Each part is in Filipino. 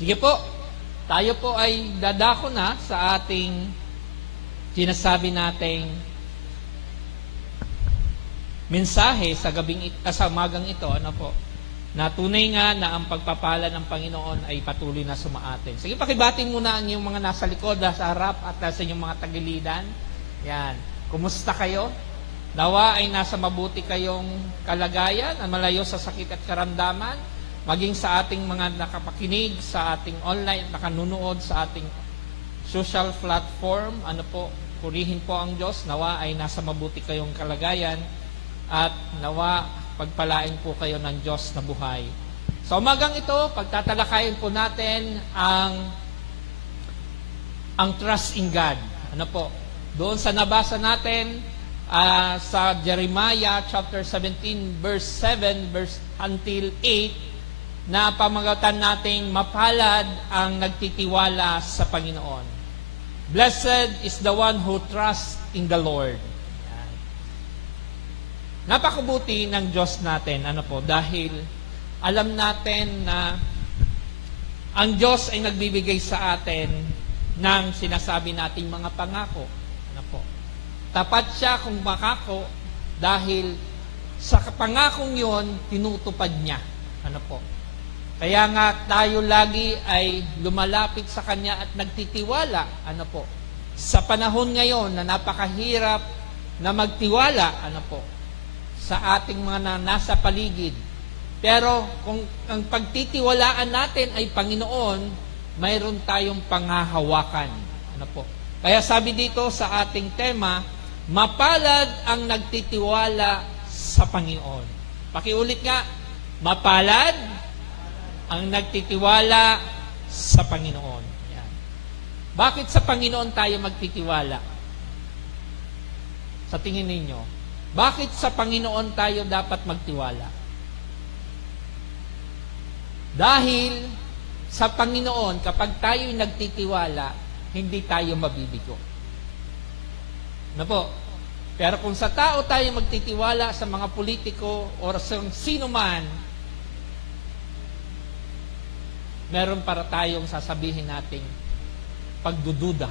Sige po, tayo po ay dadako na sa ating sinasabi nating mensahe sa sa umagang ito, na tunay nga na ang pagpapala ng Panginoon ay patuloy na sumaatin. Sige, pakibatin muna ang inyong mga nasa likod, sa harap at sa inyong mga tagilidan. Yan. Kumusta kayo? Nawa ay nasa mabuti kayong kalagayan, ang malayo sa sakit at karamdaman, maging sa ating mga nakapakinig, sa ating online, nakanunood sa ating social platform. Purihin po ang Diyos. Nawa ay nasa mabuti kayong kalagayan at nawa pagpalain po kayo ng Diyos na buhay. Sa umagang ito, pagtatalakayin po natin ang trust in God. Doon sa nabasa natin sa Jeremiah chapter 17 verse 7 until 8, na pamagatan nating mapalad ang nagtitiwala sa Panginoon. Blessed is the one who trusts in the Lord. Napakabuti ng Diyos natin, dahil alam natin na ang Diyos ay nagbibigay sa atin ng sinasabi nating mga pangako. Tapat siya kung makako dahil sa pangakong yon, tinutupad niya. Kaya nga tayo lagi ay lumalapit sa Kanya at nagtitiwala. Sa panahon ngayon na napakahirap na magtiwala, sa ating mga nasa paligid. Pero kung ang pagtitiwalaan natin ay Panginoon, mayroon tayong panghahawakan. Kaya sabi dito sa ating tema, mapalad ang nagtitiwala sa Panginoon. Pakiulit nga, mapalad ang nagtitiwala sa Panginoon. Yan. Bakit sa Panginoon tayo magtitiwala? Sa tingin ninyo, bakit sa Panginoon tayo dapat magtiwala? Dahil sa Panginoon, kapag tayo'y nagtitiwala, hindi tayo mabibigo. Pero kung sa tao tayo magtitiwala, sa mga politiko o sa sino man, meron para tayong sasabihin nating pagdududa.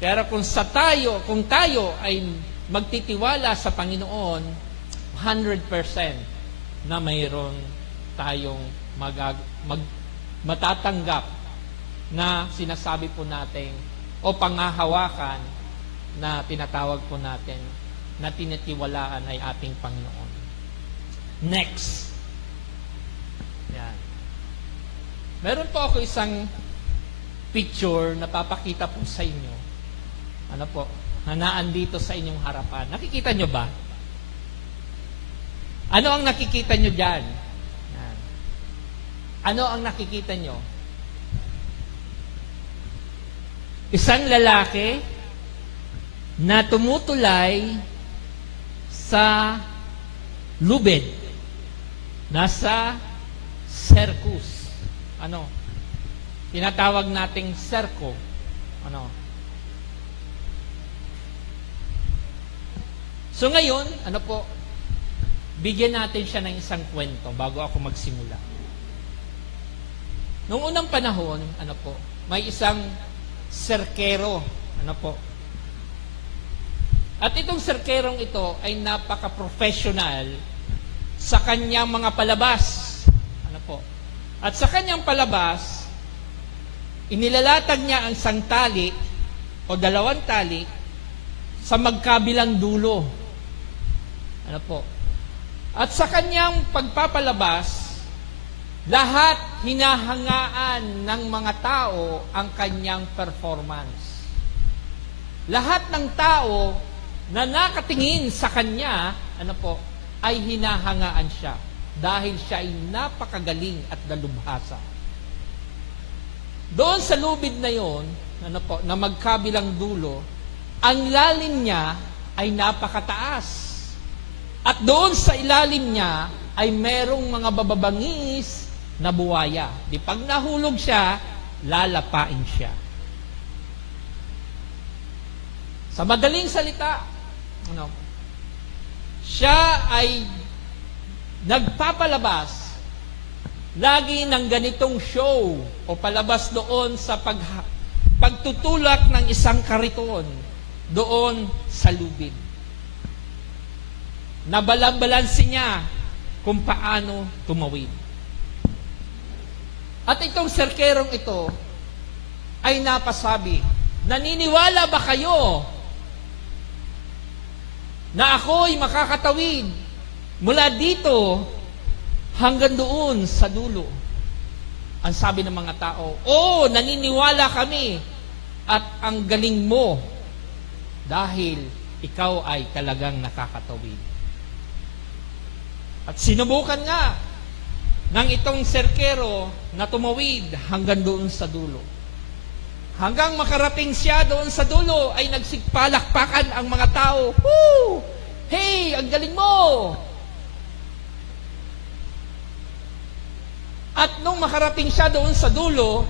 Pero kung tayo ay magtitiwala sa Panginoon, 100% na mayroon tayong matatanggap na sinasabi po natin o panghahawakan na tinatawag po natin na tinitiwalaan ay ating Panginoon. Next. Yan. Meron po ako isang picture na papakita po sa inyo. Na naandito sa inyong harapan. Nakikita nyo ba? Ano ang nakikita nyo dyan? Yan. Ano ang nakikita nyo? Isang lalaki na tumutulay sa lubid. Nasa circus. Tinatawag nating circo. So ngayon, bigyan natin siya ng isang kwento bago ako magsimula. Noong unang panahon, may isang serkero, At itong serkerong ito ay napaka-professional sa kanyang mga palabas. At sa kanyang palabas, inilalatag niya ang isang tali o dalawang tali sa magkabilang dulo. At sa kanyang pagpapalabas, lahat hinahangaan ng mga tao ang kanyang performance. Lahat ng tao na nakatingin sa kanya, ay hinahangaan siya dahil siya ay napakagaling at dalubhasa. Doon sa lubid na yon, na magkabilang dulo, ang lalim niya ay napakataas. At doon sa ilalim niya ay merong mga bababangis na buwaya. Pag nahulog siya, lalapain siya. Sa madaling salita, siya ay nagpapalabas lagi ng ganitong show o palabas doon sa pagtutulak ng isang kariton doon sa lubid. Nabalansi niya kung paano tumawid. At itong serkerong ito ay napasabi, naniniwala ba kayo na ako'y makakatawid mula dito hanggang doon sa dulo? Ang sabi ng mga tao, oo, naniniwala kami at ang galing mo dahil ikaw ay talagang nakakatawid. At sinubukan nga ng itong serkero na tumawid hanggang doon sa dulo. Hanggang makarating siya doon sa dulo ay nagsigpalakpakan ang mga tao. Woo! Hey, ang galing mo! At nung makarating siya doon sa dulo,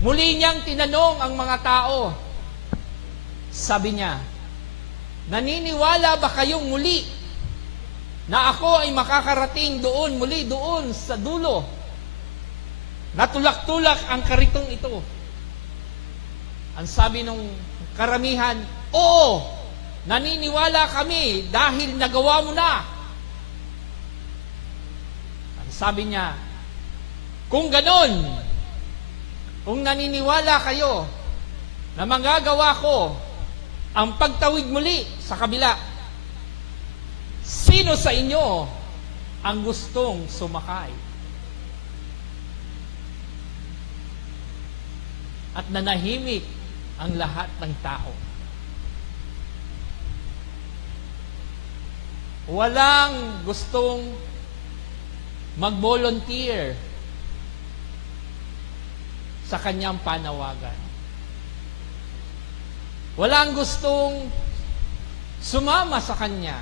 muli niyang tinanong ang mga tao. Sabi niya, naniniwala ba kayong muli na ako ay makakarating doon, muli doon sa dulo? Natulak-tulak ang karitong ito. Ang sabi ng karamihan, oo, naniniwala kami dahil nagawa mo na. Ang sabi niya, kung ganon, kung naniniwala kayo na magagawa ko ang pagtawid muli sa kabila, sino sa inyo ang gustong sumakay? At nanahimik ang lahat ng tao. Walang gustong mag-volunteer sa kanyang panawagan. Walang gustong sumama sa kanya.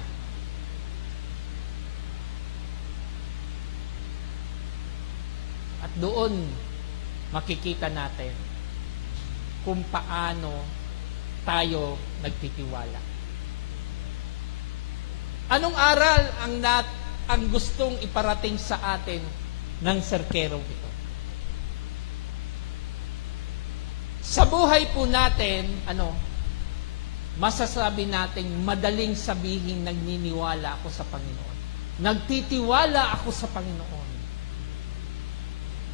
At doon makikita natin kung paano tayo nagtitiwala. Anong aral ang gustong iparating sa atin ng serkerong ito? Sa buhay po natin, masasabi nating madaling sabihin nagniniwala ako sa Panginoon. Nagtitiwala ako sa Panginoon.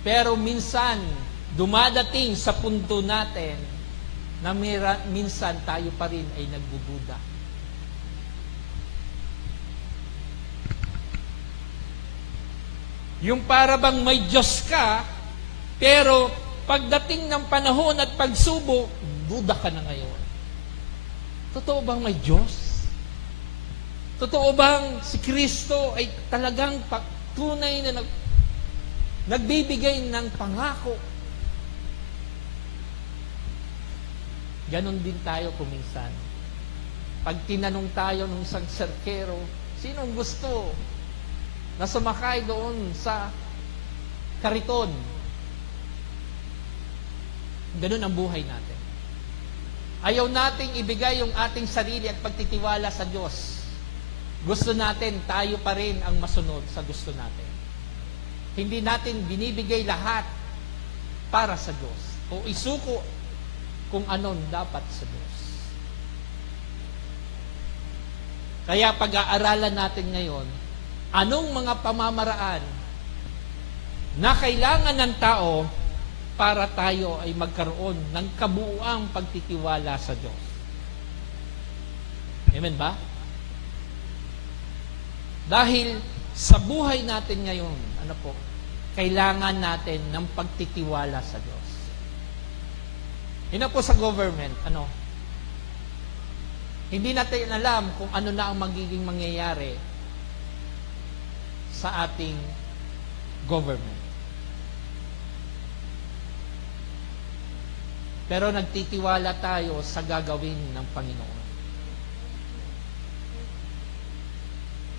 Pero minsan, dumadating sa punto natin na minsan tayo pa rin ay nagbubuda. Yung para bang may Diyos ka, pero pagdating ng panahon at pagsubok, duda ka na ngayon. Totoo bang may Diyos? Totoo bang si Kristo ay talagang tunay na nagbibigay ng pangako? Ganon din tayo kuminsan. Pag tinanong tayo ng isang serkero, sinong gusto na sumakay doon sa kariton? Ganon ang buhay natin. Ayaw nating ibigay yung ating sarili at pagtitiwala sa Diyos. Gusto natin tayo pa rin ang masunod sa gusto natin. Hindi natin binibigay lahat para sa Diyos o isuko kung anong dapat sa Diyos. Kaya pag-aaralan natin ngayon, anong mga pamamaraan na kailangan ng tao para tayo ay magkaroon ng kabuuang pagtitiwala sa Diyos. Amen ba? Dahil sa buhay natin ngayon, kailangan natin ng pagtitiwala sa Diyos. Yun po sa government, hindi natin alam kung ano na ang magiging mangyayari sa ating government. Pero nagtitiwala tayo sa gagawin ng Panginoon.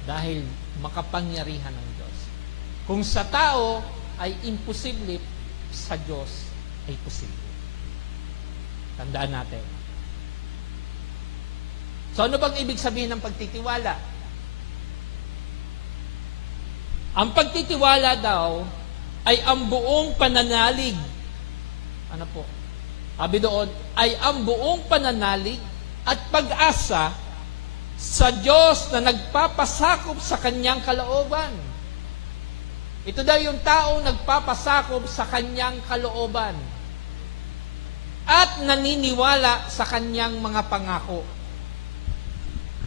Dahil makapangyarihan ng Diyos. Kung sa tao ay imposible, sa Diyos ay posible. Tandaan natin. So ano bang ibig sabihin ng pagtitiwala? Ang pagtitiwala daw ay ang buong pananalig. Ano po? Sabi doon, ay ang buong pananalig at pag-asa sa Diyos na nagpapasakop sa kanyang kalooban. Ito daw yung taong nagpapasakop sa kanyang kalooban at naniniwala sa kanyang mga pangako.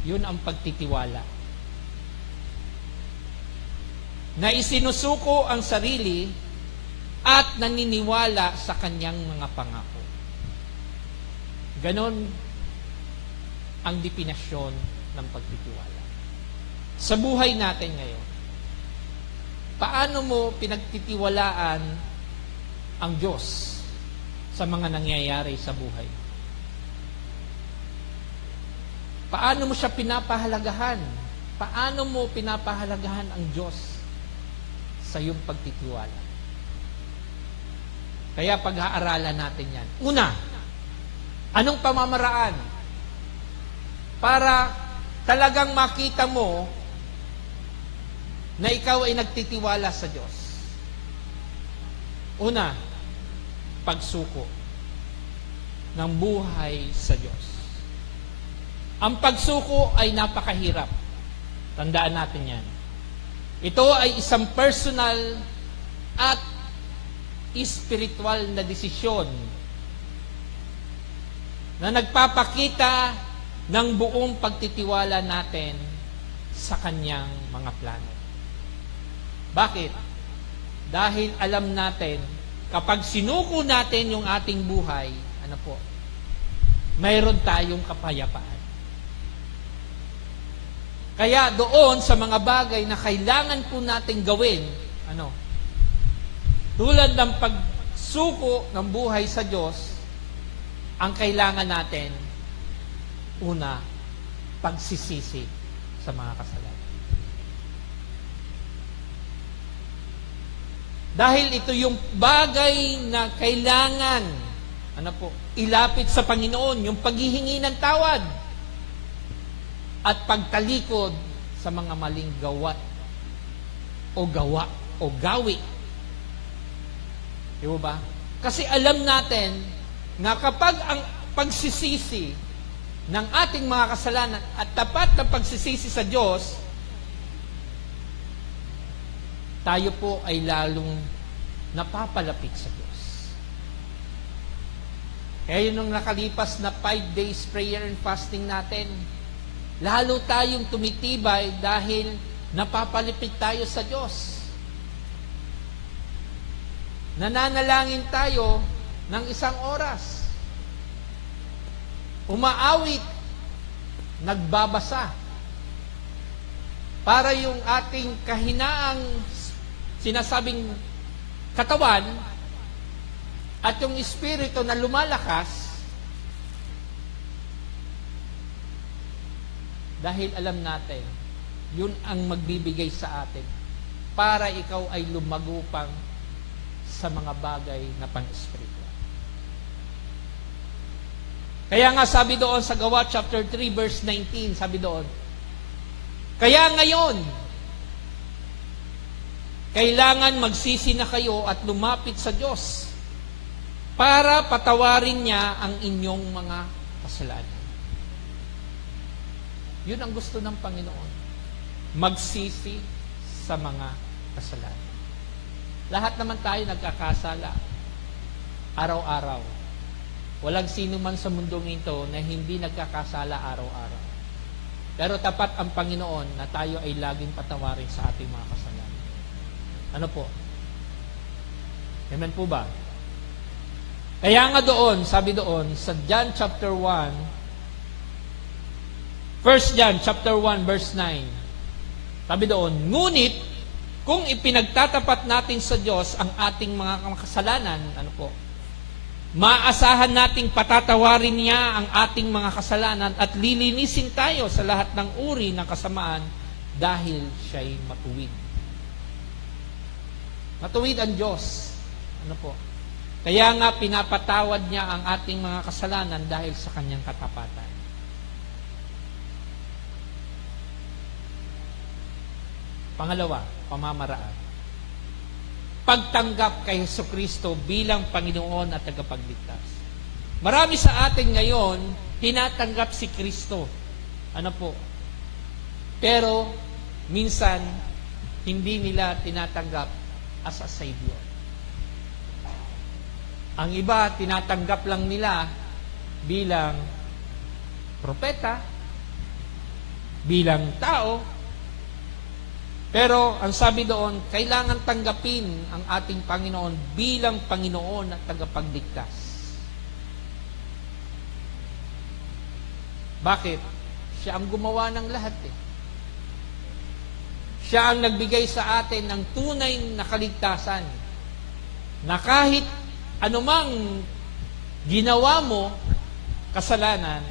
Yun ang pagtitiwala. Na isinusuko ang sarili at naniniwala sa kanyang mga pangako. Ganon ang definasyon ng pagtitiwala. Sa buhay natin ngayon, paano mo pinagtitiwalaan ang Diyos sa mga nangyayari sa buhay? Paano mo siya pinapahalagahan? Paano mo pinapahalagahan ang Diyos sa iyong pagtitiwala? Kaya pag-aaralan natin yan. Una, anong pamamaraan para talagang makita mo na ikaw ay nagtitiwala sa Diyos? Una, pagsuko ng buhay sa Diyos. Ang pagsuko ay napakahirap. Tandaan natin yan. Ito ay isang personal at spiritual na desisyon na nagpapakita ng buong pagtitiwala natin sa kanyang mga plano. Bakit? Dahil alam natin, kapag sinuko natin yung ating buhay, ano po, mayroon tayong kapayapaan. Kaya doon sa mga bagay na kailangan po natin gawin, tulad ng pagsuko ng buhay sa Diyos, ang kailangan natin, una, pagsisisi sa mga kasalanan. Dahil ito yung bagay na kailangan, ilapit sa Panginoon, yung paghihingi ng tawad at pagtalikod sa mga maling gawa o gawi. Di ba? Kasi alam natin na kapag ang pagsisisi ng ating mga kasalanan at tapat na pagsisisi sa Diyos, tayo po ay lalong napapalapit sa Diyos. Kaya yun nung nakalipas na 5 days prayer and fasting natin, lalo tayong tumitibay dahil napapalapit tayo sa Diyos. Nananalangin tayo ng 1 oras. Umaawit, nagbabasa. Para yung ating kahinaang sinasabing katawan at yung espiritu na lumalakas, dahil alam natin, yun ang magbibigay sa atin para ikaw ay lumagupang sa mga bagay na pang-espiritual. Kaya nga sabi doon sa Gawa chapter 3 verse 19, sabi doon, kaya ngayon, kailangan magsisi na kayo at lumapit sa Diyos para patawarin niya ang inyong mga kasalanan. Yun ang gusto ng Panginoon. Magsisi sa mga kasalanan. Lahat naman tayo nagkakasala. Araw-araw. Walang sino man sa mundong ito na hindi nagkakasala araw-araw. Pero tapat ang Panginoon na tayo ay laging patawarin sa ating mga kasalanan. Ano po? Amen po ba? Kaya nga doon, sabi doon, sa John chapter 1, 1 John chapter 1 verse 9, sabi doon, ngunit, kung ipinagtatapat natin sa Diyos ang ating mga kasalanan, maasahan nating patatawarin niya ang ating mga kasalanan at lilinisin tayo sa lahat ng uri ng kasamaan dahil siya'y matuwid. Matuwid ang Diyos. Kaya nga pinapatawad niya ang ating mga kasalanan dahil sa kanyang katapatan. Pangalawa, pamamaraan. pagtanggap kay Jesucristo bilang Panginoon at tagapagligtas. Marami sa atin ngayon, tinatanggap si Kristo. Ano po? Pero, minsan, hindi nila tinatanggap as a Savior. Ang iba, tinatanggap lang nila bilang propeta, bilang tao, pero ang sabi doon, kailangan tanggapin ang ating Panginoon bilang Panginoon at tagapagligtas. Bakit? Siya ang gumawa ng lahat eh. Siya ang nagbigay sa atin ng tunay na kaligtasan na kahit anumang ginawa mo, kasalanan,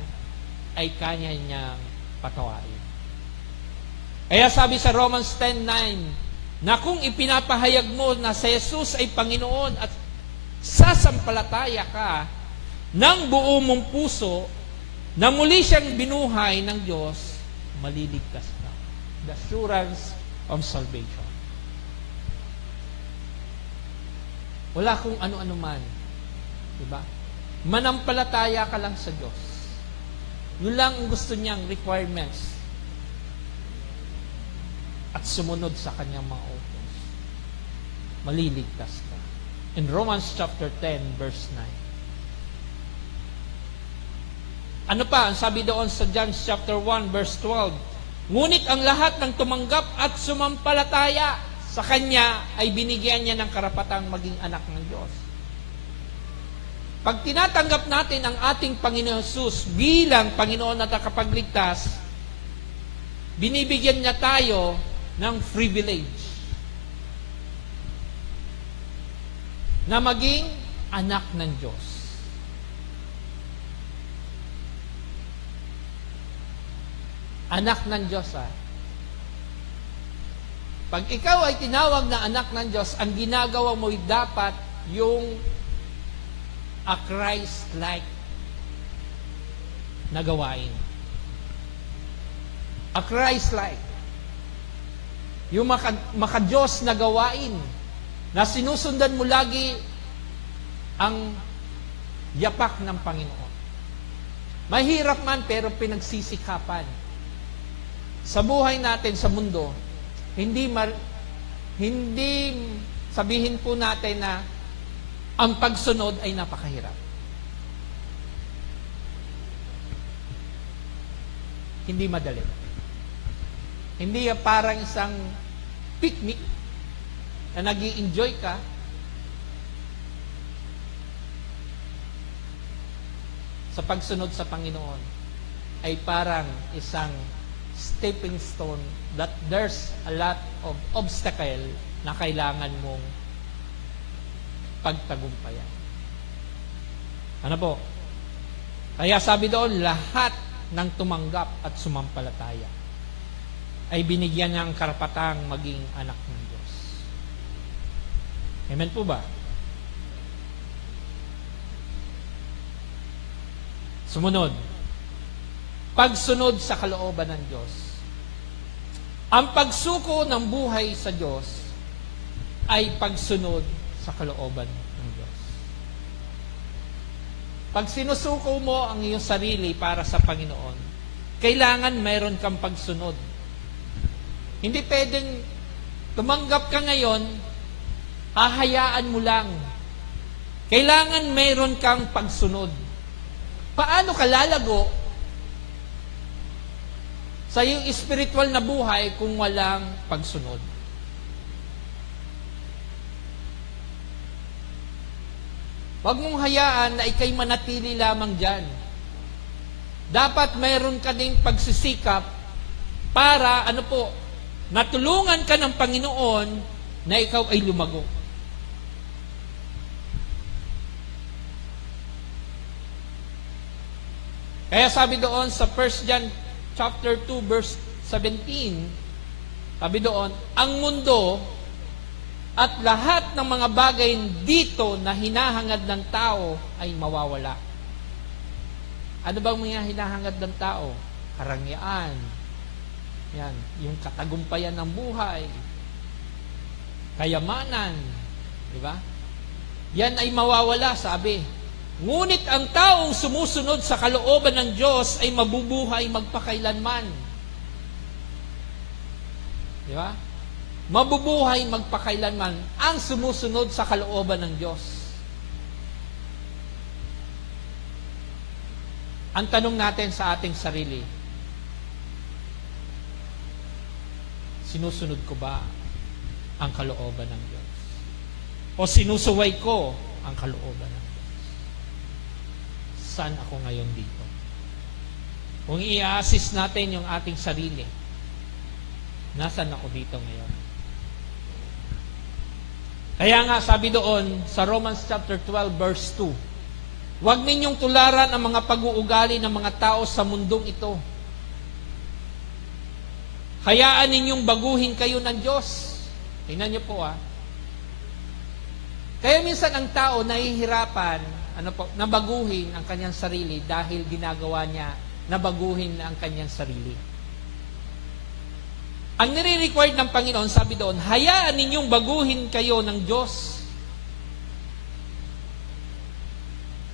ay kanya niyang patawarin. Kaya sabi sa Romans 10:9, na kung ipinapahayag mo na si Jesus ay Panginoon at sasampalataya ka ng buo mong puso na muli siyang binuhay ng Diyos, maliligtas ka. The assurance of salvation. Wala kung ano-ano man. Diba? Manampalataya ka lang sa Diyos. Yun lang ang gusto niyang requirements. At sumunod sa kanyang mga utos. Maliligtas ka. In Romans chapter 10, verse 9. Ano pa? Ang sabi doon sa John chapter 1, verse 12. Ngunit ang lahat ng tumanggap at sumampalataya sa Kanya ay binigyan niya ng karapatang maging anak ng Diyos. Pag tinatanggap natin ang ating Panginoon Jesus bilang Panginoon at tagapagligtas, binibigyan niya tayo ng privilege na maging anak ng Diyos. Anak ng Diyos, Pag ikaw ay tinawag na anak ng Diyos, ang ginagawa mo ay dapat yung a Christ-like na gawain. A Christ-like. Yung maka-Diyos na gawain na sinusundan mo lagi ang yapak ng Panginoon. Mahirap man pero pinagsisikapan. Sa buhay natin sa mundo, hindi sabihin po natin na ang pagsunod ay napakahirap. Hindi madali. Hindi parang isang picnic na nag-i-enjoy ka. Sa pagsunod sa Panginoon ay parang isang stepping stone that there's a lot of obstacle na kailangan mong pagtagumpayan. Ano po? Kaya sabi doon, lahat ng tumanggap at sumampalataya ay binigyan niyang karapatang maging anak ng Diyos. Amen po ba? Sumunod. Pagsunod sa kalooban ng Diyos. Ang pagsuko ng buhay sa Diyos ay pagsunod sa kalooban ng Diyos. Pag sinusuko mo ang iyong sarili para sa Panginoon, kailangan mayroon kang pagsunod. Hindi pwedeng tumanggap ka ngayon, hahayaan mo lang. Kailangan mayroon kang pagsunod. Paano ka lalago sa iyong spiritual na buhay kung walang pagsunod? Huwag mong hayaan na ikay manatili lamang dyan. Dapat mayroon ka ding pagsisikap para, natulungan ka ng Panginoon na ikaw ay lumago. Kaya sabi doon sa 1 John chapter 2 verse 17, sabi doon, ang mundo at lahat ng mga bagay dito na hinahangad ng tao ay mawawala. Ano bang mga hinahangad ng tao? Karangyaan. Yan, yung katagumpayan ng buhay, kayamanan, Di ba? Yan ay mawawala, sabi. Ngunit ang taong sumusunod sa kalooban ng Diyos ay mabubuhay magpakailanman. Di ba? Mabubuhay magpakailanman ang sumusunod sa kalooban ng Diyos. Ang tanong natin sa ating sarili, sinusunod ko ba ang kalooban ng Diyos? O sinusuway ko ang kalooban ng Diyos? Saan ako ngayon dito? Kung i-assist natin yung ating sarili, nasaan ako dito ngayon? Kaya nga sabi doon sa Romans chapter 12 verse 2, huwag ninyong tularan ang mga pag-uugali ng mga tao sa mundong ito. Hayaan ninyong baguhin kayo ng Diyos. Tingnan niyo po Kaya minsan ang tao nahihirapan na baguhin ang kanyang sarili dahil ginagawa niya na baguhin ang kanyang sarili. Ang nire-required ng Panginoon, sabi doon, hayaan ninyong baguhin kayo ng Diyos.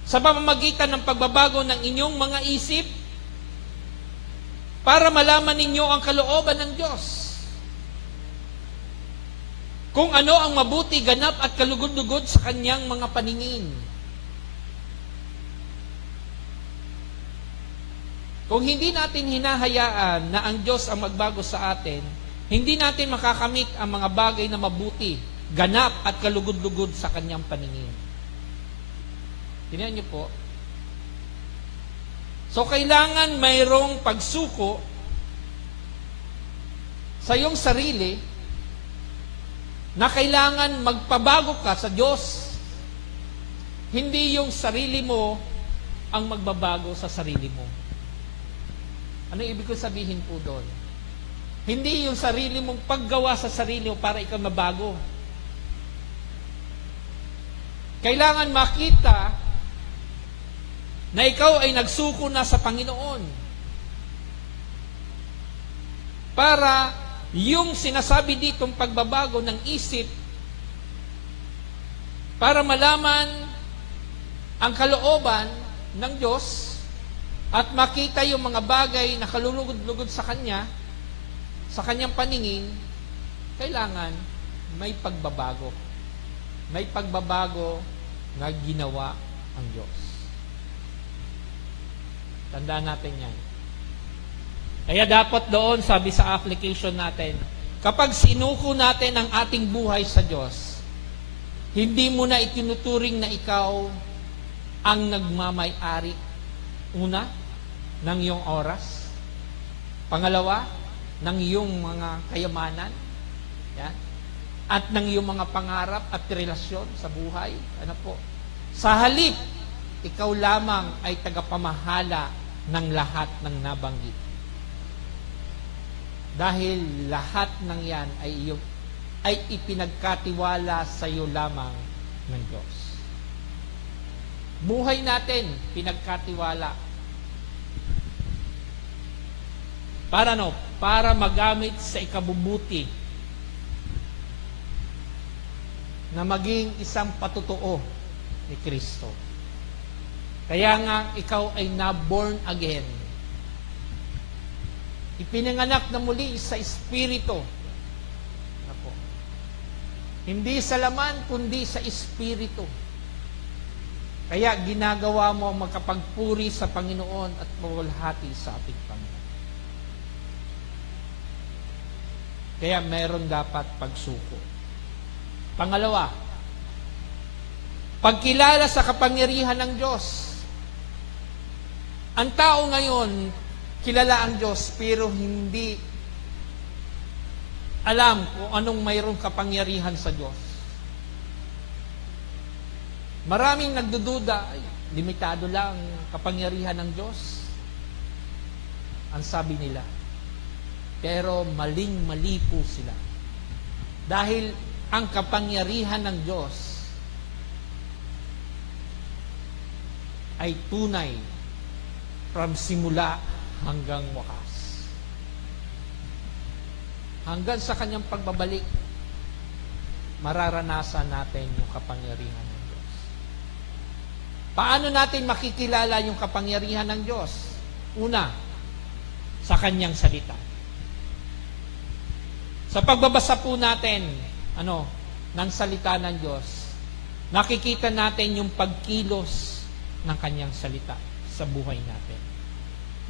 Sa pamamagitan ng pagbabago ng inyong mga isip, para malaman ninyo ang kalooban ng Diyos. Kung ano ang mabuti, ganap at kalugod-lugod sa kanyang mga paningin. Kung hindi natin hinahayaan na ang Diyos ang magbago sa atin, hindi natin makakamit ang mga bagay na mabuti, ganap at kalugod-lugod sa kanyang paningin. Tingnan niyo po. So, kailangan mayroong pagsuko sa iyong sarili na kailangan magpabago ka sa Diyos. Hindi yung sarili mo ang magbabago sa sarili mo. Ano ibig ko sabihin po doon? Hindi yung sarili mong paggawa sa sarili mo para ikaw mabago. Kailangan makita na ikaw ay nagsuko na sa Panginoon. Para yung sinasabi ditong pagbabago ng isip, para malaman ang kalooban ng Diyos at makita yung mga bagay na kalulugod-lugod sa Kanya, sa Kanyang paningin, kailangan may pagbabago. May pagbabago na ginawa ang Diyos. Tandaan natin yan. Kaya dapat doon, sabi sa application natin, kapag sinuko natin ang ating buhay sa Diyos, hindi mo na itinuturing na ikaw ang nagmamay-ari. Una, ng iyong oras. Pangalawa, ng iyong mga kayamanan. Yan. At ng iyong mga pangarap at relasyon sa buhay. Ano po? Sa halip, ikaw lamang ay tagapamahala ng lahat ng nabanggit. Dahil lahat ng yan ay ipinagkatiwala sa iyo lamang ng Diyos. Buhay natin, pinagkatiwala. Para Para magamit sa ikabubuti na maging isang patutuo ni Kristo. Kaya nga, ikaw ay na-born again. Ipinanganak na muli sa Espiritu. Ako. Hindi sa laman, kundi sa Espiritu. Kaya ginagawa mo makapagpuri sa Panginoon at mawalhati sa ating Panginoon. Kaya meron dapat pagsuko. Pangalawa, pagkilala sa kapangyarihan ng Diyos. Ang tao ngayon, kilala ang Diyos, pero hindi alam kung anong mayroong kapangyarihan sa Diyos. Maraming nagdududa, ay, limitado lang ang kapangyarihan ng Diyos. Ang sabi nila. Pero maling-mali po sila. Dahil ang kapangyarihan ng Diyos ay tunay from simula hanggang wakas. Hanggang sa kanyang pagbabalik, mararanasan natin yung kapangyarihan ng Diyos. Paano natin makikilala yung kapangyarihan ng Diyos? Una, sa Kanyang salita. Sa pagbabasa po natin, ng salita ng Diyos, nakikita natin yung pagkilos ng Kanyang salita sa buhay natin.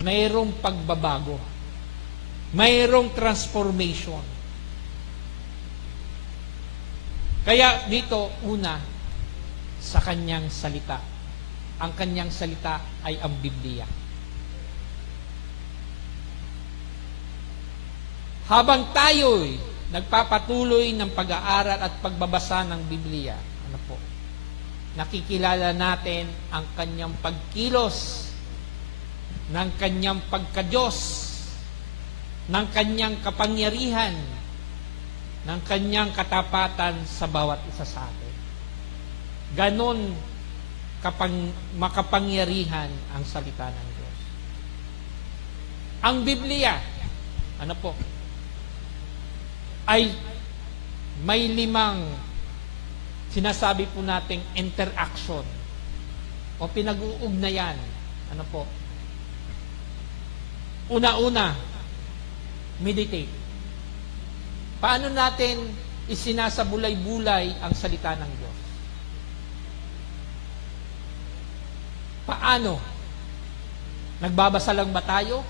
Mayroong pagbabago. Mayroong transformation. Kaya dito, una, sa Kanyang salita. Ang Kanyang salita ay ang Biblia. Habang tayo'y nagpapatuloy ng pag-aaral at pagbabasa ng Biblia, nakikilala natin ang Kanyang pagkilos, ng Kanyang pagka-Diyos, ng Kanyang kapangyarihan, ng Kanyang katapatan sa bawat isa sa atin. Ganon makapangyarihan ang salita ng Diyos. Ang Biblia, ay may 5 sinasabi po nating interaction o pinag-uugnayan. Una-una, meditate. Paano natin isinasabulay-bulay ang salita ng Diyos? Paano? Nagbabasa lang ba tayo?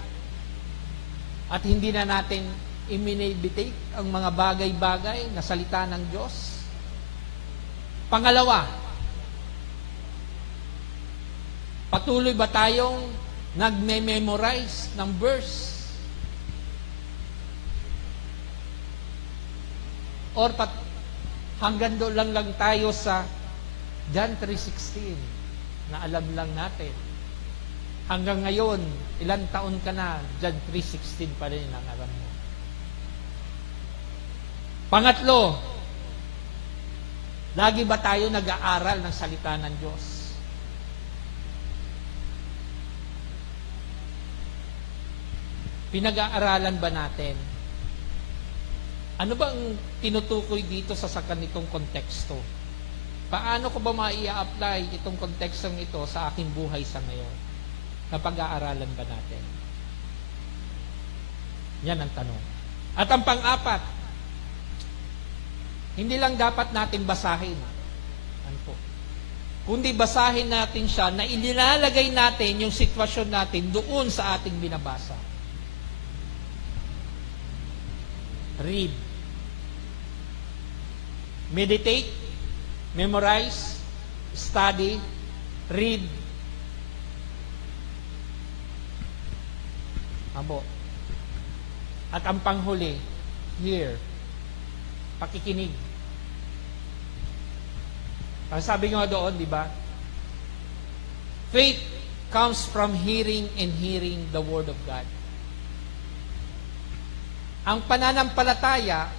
At hindi na natin i-meditate ang mga bagay-bagay na salita ng Diyos? Pangalawa, patuloy ba tayong nagme-memorize ng verse? Or hanggang doon lang tayo sa John 3:16 na alam lang natin. Hanggang ngayon, ilang taon ka na, John 3:16 pa rin ang alam mo. Pangatlo, lagi ba tayo nag-aaral ng salita ng Diyos? Pinag-aaralan ba natin? Ano ba ang tinutukoy dito sa ganitong konteksto? Paano ko ba maia-apply itong kontekstong ito sa aking buhay sa ngayon? Napag-aaralan ba natin? Yan ang tanong. At ang pang-apat, hindi lang dapat natin basahin. Kundi basahin natin siya na inilalagay natin yung sitwasyon natin doon sa ating binabasa. Read. Meditate. Memorize. Study. Read. At ang panghuli, hear. Pakikinig. Ang sabi nga doon, di ba? Faith comes from hearing and hearing the Word of God. Ang pananampalataya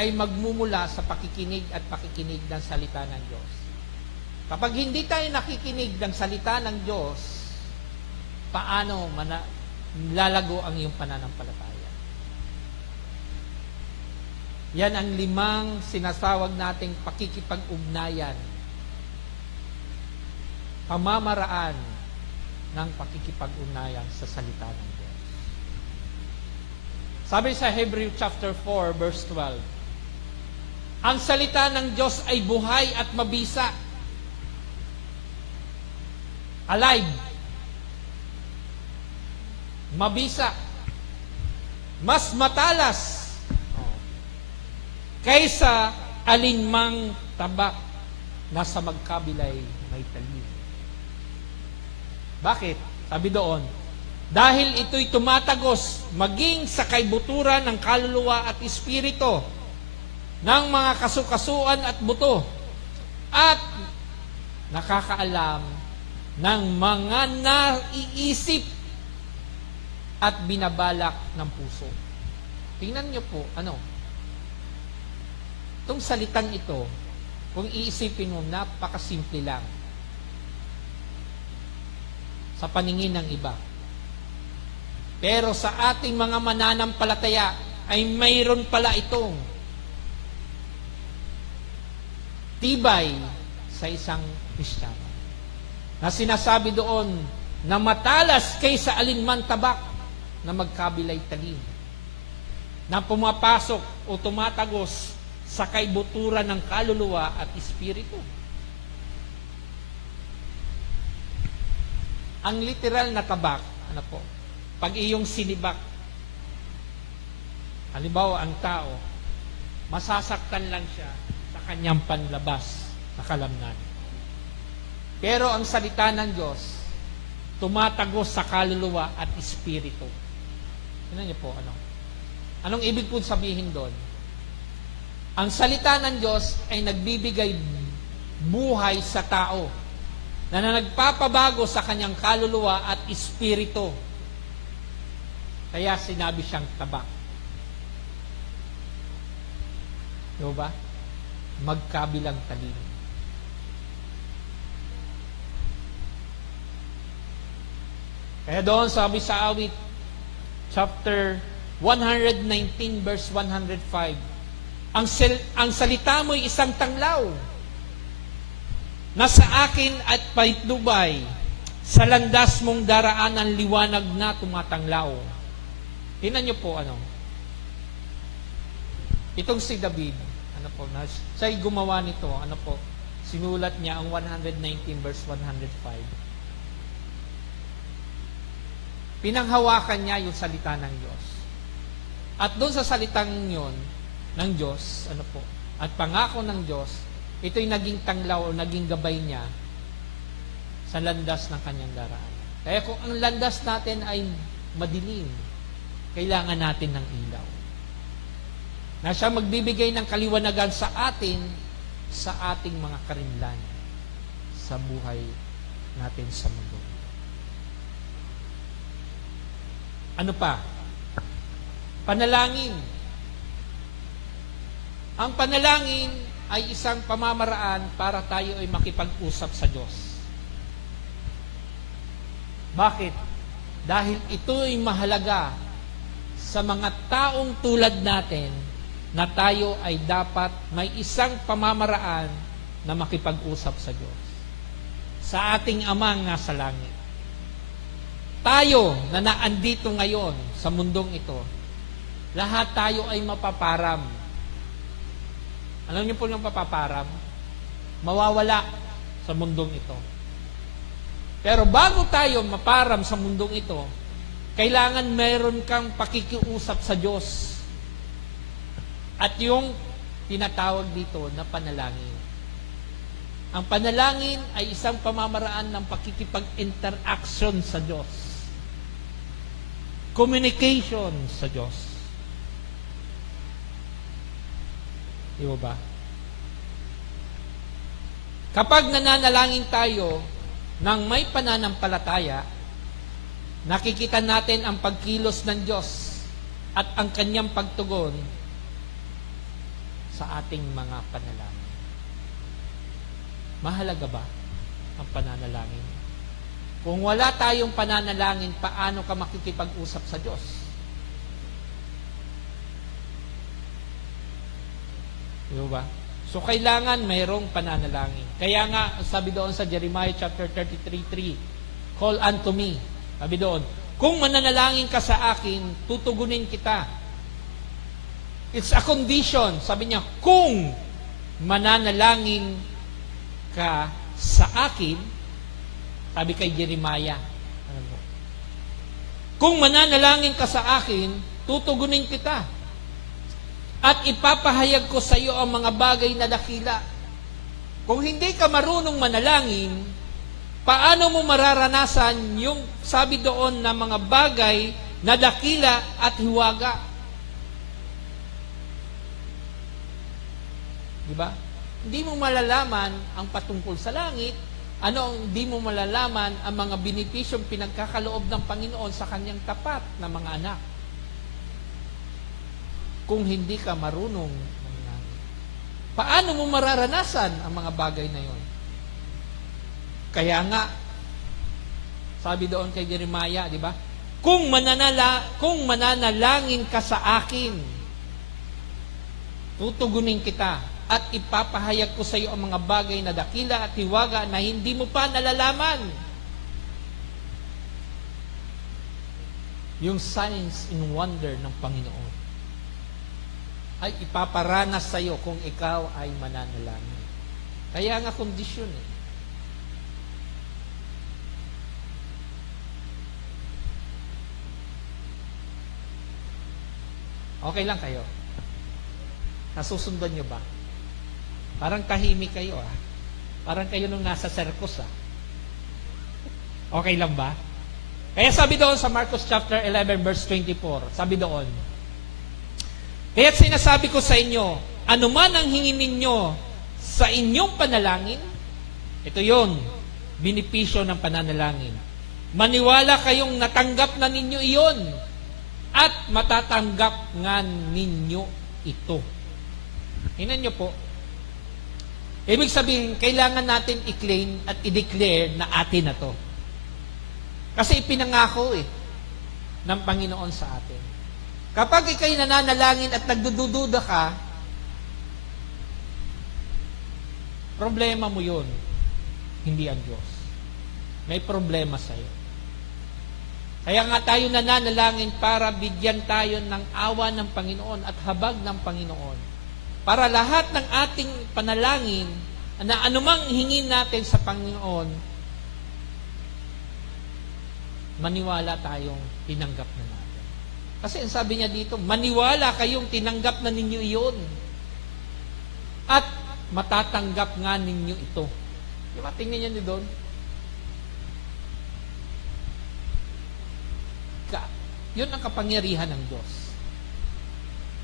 ay magmumula sa pakikinig at pakikinig ng salita ng Diyos. Kapag hindi tayo nakikinig ng salita ng Diyos, paano lalago ang iyong pananampalataya? Yan ang 5 sinasawag nating pakikipag-ugnayan. Pamamaraan ng pakikipag-ugnayan sa salita ng Diyos. Sabi sa Hebrew chapter 4 verse 12, ang salita ng Diyos ay buhay at mabisa. Alive. Mabisa. Mas matalas kaysa alinmang tabak na sa magkabilay may talim. Bakit? Sabi doon, dahil ito'y tumatagos maging sa kaibuturan ng kaluluwa at espiritu ng mga kasukasuan at buto at nakakaalam ng mga naiisip at binabalak ng puso. Tingnan niyo po, itong salitang ito, kung iisipin mo, napakasimple lang sa paningin ng iba. Pero sa ating mga mananampalataya ay mayroon pala itong tibay sa isang Kristiyano. Na sinasabi doon na matalas kaysa alinman tabak na magkabilay talim. Na pumapasok o tumatagos sa kaibuturan ng kaluluwa at espiritu. Ang literal na tabak, ano po, pag iyong sinibak, halimbawa ang tao, masasaktan lang siya sa kanyang panlabas na kalamnan. Pero ang salita ng Diyos, tumatagos sa kaluluwa at espiritu. Tignan niyo po, ano? Anong ibig po sabihin doon? Ang salita ng Diyos ay nagbibigay buhay sa tao na nagpapabago sa kanyang kaluluwa at espiritu. Kaya sinabi siyang tabak. Diba ba? Magkabilang talim. Kaya doon sabi sa awit, chapter 119 verse 105, ang salita mo'y isang tanglaw na sa akin at paitnubay sa landas mong daraanan liwanag na tumatanglaw. Tingnan niyo po ano. Itong si David, ano po, siya'y gumawa nito, ano po, sinulat niya ang 119 verse 105. Pinanghawakan niya yung salita ng Diyos. At doon sa salitang yun, ng Diyos, ano po, at pangako ng Diyos, ito'y naging tanglaw o naging gabay niya sa landas ng kanyang daraan. Kaya kung ang landas natin ay madilim, kailangan natin ng ilaw. Na siya magbibigay ng kaliwanagan sa atin, sa ating mga karinlan, sa buhay natin sa mundo. Ano pa? Panalangin. Ang panalangin ay isang pamamaraan para tayo ay makipag-usap sa Diyos. Bakit? Dahil ito ay mahalaga sa mga taong tulad natin na tayo ay dapat may isang pamamaraan na makipag-usap sa Diyos. Sa ating Ama nga sa langit. Tayo na naandito ngayon sa mundong ito, lahat tayo ay mapaparam. Alam niyo po ng papaparam? Mawawala sa mundong ito. Pero bago tayo maparam sa mundong ito, kailangan mayroon kang pakikiusap sa Diyos. At yung tinatawag dito na panalangin. Ang panalangin ay isang pamamaraan ng pakikipag-interaction sa Diyos. Communication sa Diyos. Di ba? Kapag nananalangin tayo ng may pananampalataya, nakikita natin ang pagkilos ng Diyos at ang kanyang pagtugon sa ating mga panalangin. Mahalaga ba ang pananalangin? Kung wala tayong pananalangin, paano ka makikipag-usap sa Diyos? Diba? So, kailangan mayroong pananalangin. Kaya nga, sabi doon sa Jeremiah chapter 33:3, call unto me. Sabi doon, kung mananalangin ka sa akin, tutugunin kita. It's a condition. Sabi niya, kung mananalangin ka sa akin, sabi kay Jeremiah, kung mananalangin ka sa akin, tutugunin kita. At ipapahayag ko sa iyo ang mga bagay na dakila. Kung hindi ka marunong manalangin, paano mo mararanasan yung sabi doon na mga bagay na dakila at hiwaga? Diba? Hindi mo malalaman ang patungkol sa langit. Hindi mo malalaman ang mga benepisyong pinagkakaloob ng Panginoon sa kanyang tapat na mga anak. Kung hindi ka marunong manalangin. Paano mo mararanasan ang mga bagay na yon? Kaya nga, sabi doon kay Jeremiah, di ba? Kung mananalangin ka sa akin, tutugunin kita. at ipapahayag ko sa iyo ang mga bagay na dakila at hiwaga na hindi mo pa nalalaman. Yung signs and wonder ng Panginoon ay ipaparanas sa iyo kung ikaw ay mananalangin. Kaya nga kondisyon eh. Okay lang kayo? Nasusundan nyo ba? Parang tahimik kayo ah. Parang kayo nung nasa circus ah. Okay lang ba? Kaya sabi doon sa Marcos chapter 11 verse 24, sabi doon, kaya't sinasabi ko sa inyo, anuman ang hingin ninyo sa inyong panalangin, ito yon, binipisyo ng pananalangin. Maniwala kayong natanggap na ninyo iyon at matatanggap nga ninyo ito. Tingnan nyo po. Ibig sabihin, kailangan natin i-claim at i-declare na atin na to. Kasi ipinangako ng Panginoon sa atin. Kapag ikay nananalangin at nagdududa ka, problema mo yun, hindi ang Diyos. May problema sa'yo. Kaya nga tayo nananalangin para bigyan tayo ng awa ng Panginoon at habag ng Panginoon. Para lahat ng ating panalangin na anumang hingin natin sa Panginoon, maniwala tayong tinanggap na natin. Kasi ang sabi niya dito, maniwala kayong tinanggap na ninyo iyon. At matatanggap nga ninyo ito. Diba? Tingnan niyo doon. Yun ang kapangyarihan ng Diyos.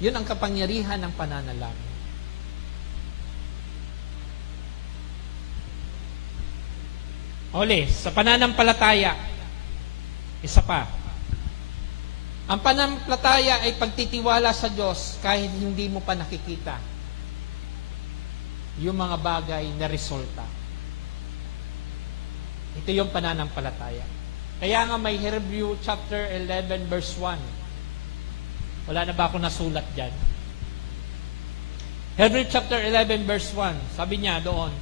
Yun ang kapangyarihan ng pananalangin. Ole, sa pananampalataya, isa pa. Ang pananampalataya ay pagtitiwala sa Diyos kahit hindi mo pa nakikita yung mga bagay na resulta. Ito yung pananampalataya. Kaya nga may Hebrew chapter 11 verse 1. Wala na ba ako nasulat dyan? Hebrew chapter 11 verse 1. Sabi niya doon,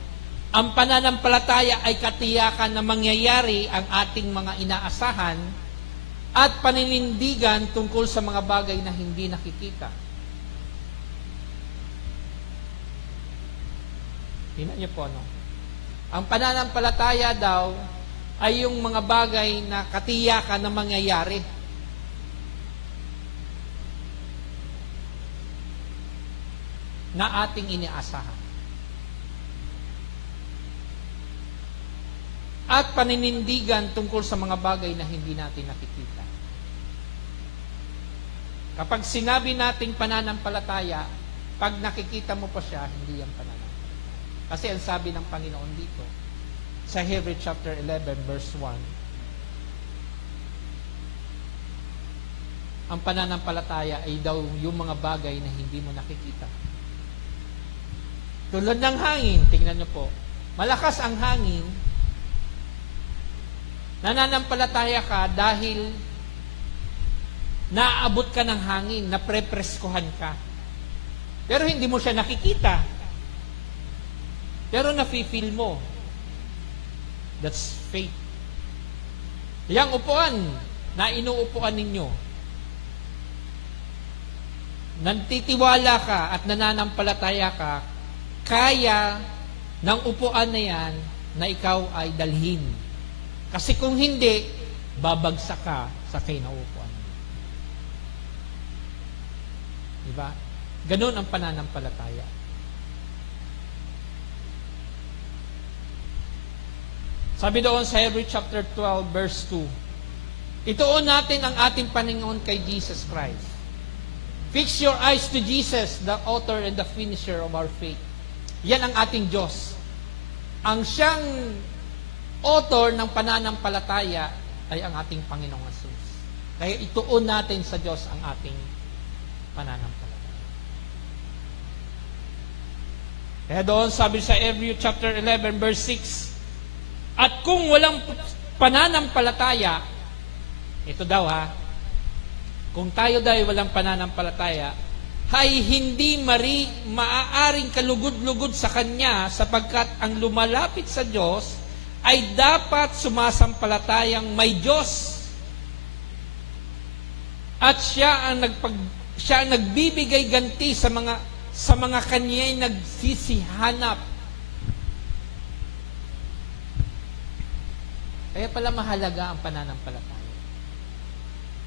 ang pananampalataya ay katiyakan na mangyayari ang ating mga inaasahan at paninindigan tungkol sa mga bagay na hindi nakikita. Tingnan niyo po, no? Ang pananampalataya daw ay yung mga bagay na katiyakan na mangyayari. Na ating iniasahan. At paninindigan tungkol sa mga bagay na hindi natin nakikita. Kapag sinabi nating pananampalataya, pag nakikita mo pa siya, hindi yan pananampalataya. Kasi ang sabi ng Panginoon dito, sa Hebrew chapter 11 verse 1, ang pananampalataya ay daw yung mga bagay na hindi mo nakikita. Tulad ng hangin, tingnan niyo po, malakas ang hangin, nananampalataya ka dahil naaabot ka ng hangin, naprepreskohan ka. Pero hindi mo siya nakikita. Pero nafe-feel mo. That's faith. Yang upuan na inuupuan ninyo, nantitiwala ka at nananampalataya ka, kaya ng upuan na yan na ikaw ay dalhin. Kasi kung hindi, babagsak ka sa kinaupuan. Diba? Ganun ang pananampalataya. Sabi doon sa Hebrew chapter 12 verse 2, ituon natin ang ating Panginoon kay Jesus Christ. Fix your eyes to Jesus, the author and the finisher of our faith. Yan ang ating Diyos. Ang siyang author ng pananampalataya ay ang ating Panginoong Jesus. Kaya ituon natin sa Diyos ang ating pananampalataya. Kaya doon sabi sa Hebrew chapter 11 verse 6, at kung walang pananampalataya, ito daw ha, kung tayo daw walang pananampalataya, ay hindi maaaring kalugod-lugod sa Kanya sapagkat ang lumalapit sa Diyos ay dapat sumasampalatayang may Diyos. At siya ang nagbibigay ganti sa mga Kanya'y nagsisihanap. Kaya pala mahalaga ang pananampalataya.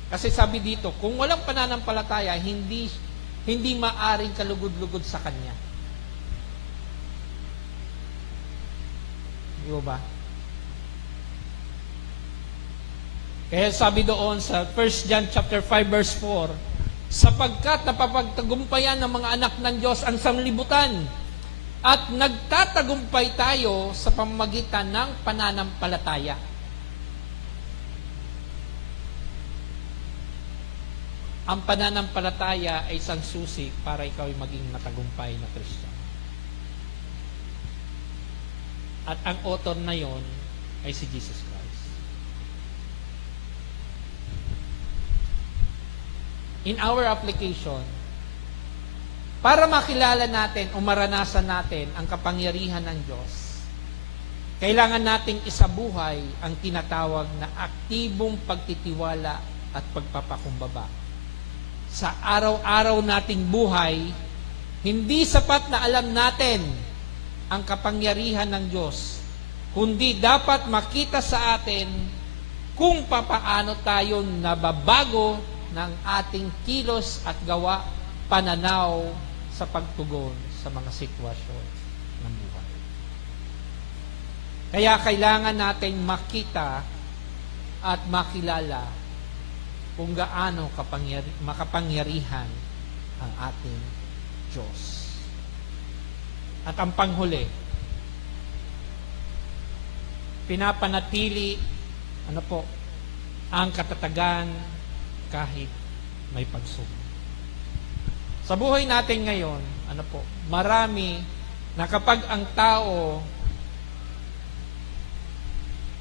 Kasi sabi dito, kung walang pananampalataya, hindi maaring kalugod-lugod sa Kanya. Di ba? Kaya sabi doon sa 1 John chapter 5 verse 4, sapagkat napapagtagumpayan ng mga anak ng Diyos ang sanlibutan at nagtatagumpay tayo sa pamamagitan ng pananampalataya. Ang pananampalataya ay isang susi para ikaw ay maging matagumpay na Kristiyan. At ang author na yon ay si Jesus Christ. In our application, para makilala natin o maranasan natin ang kapangyarihan ng Diyos, kailangan nating isabuhay ang tinatawag na aktibong pagtitiwala at pagpapakumbaba. Sa araw-araw nating buhay, hindi sapat na alam natin ang kapangyarihan ng Diyos, kundi dapat makita sa atin kung papaano tayo nababago ng ating kilos at gawa, pananaw sa pagtugon sa mga sitwasyon ng buhay. Kaya kailangan nating makita at makilala kung gaano makapangyarihan ang ating Diyos. At ang panghuli, pinapanatili ang katatagan kahit may pagsubok. Sa buhay natin ngayon, marami na kapag ang tao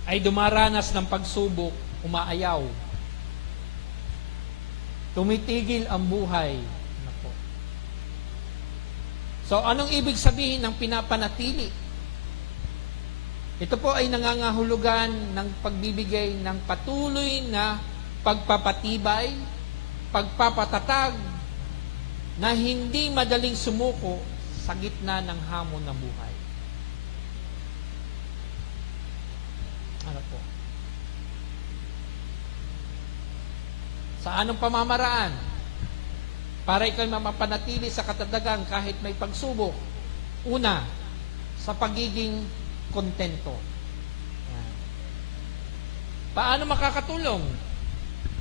ay dumaranas ng pagsubok, umaayaw. Tumitigil ang buhay. So, anong ibig sabihin ng pinapanatili? Ito po ay nangangahulugan ng pagbibigay ng patuloy na pagpapatibay, pagpapatatag, na hindi madaling sumuko sa gitna ng hamon ng buhay. Ano po? Sa anong pamamaraan? Para ikaw mapanatili sa katatagan kahit may pagsubok. Una, sa pagiging kontento. Yan. Paano makakatulong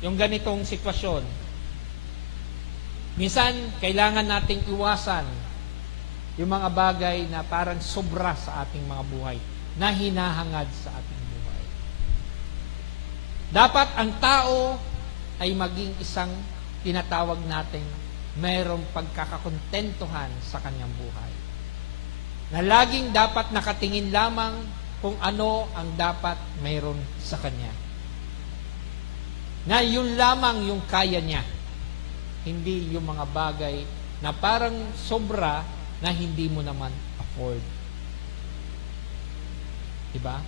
yung ganitong sitwasyon? Minsan, kailangan nating iwasan yung mga bagay na parang sobra sa ating mga buhay, na hinahangad sa ating buhay. Dapat ang tao ay maging isang tinatawag nating mayroong pagkakakontentuhan sa kanyang buhay. Na laging dapat nakatingin lamang kung ano ang dapat mayroon sa kanya. Na yun lamang yung kaya niya. Hindi yung mga bagay na parang sobra na hindi mo naman afford. Diba?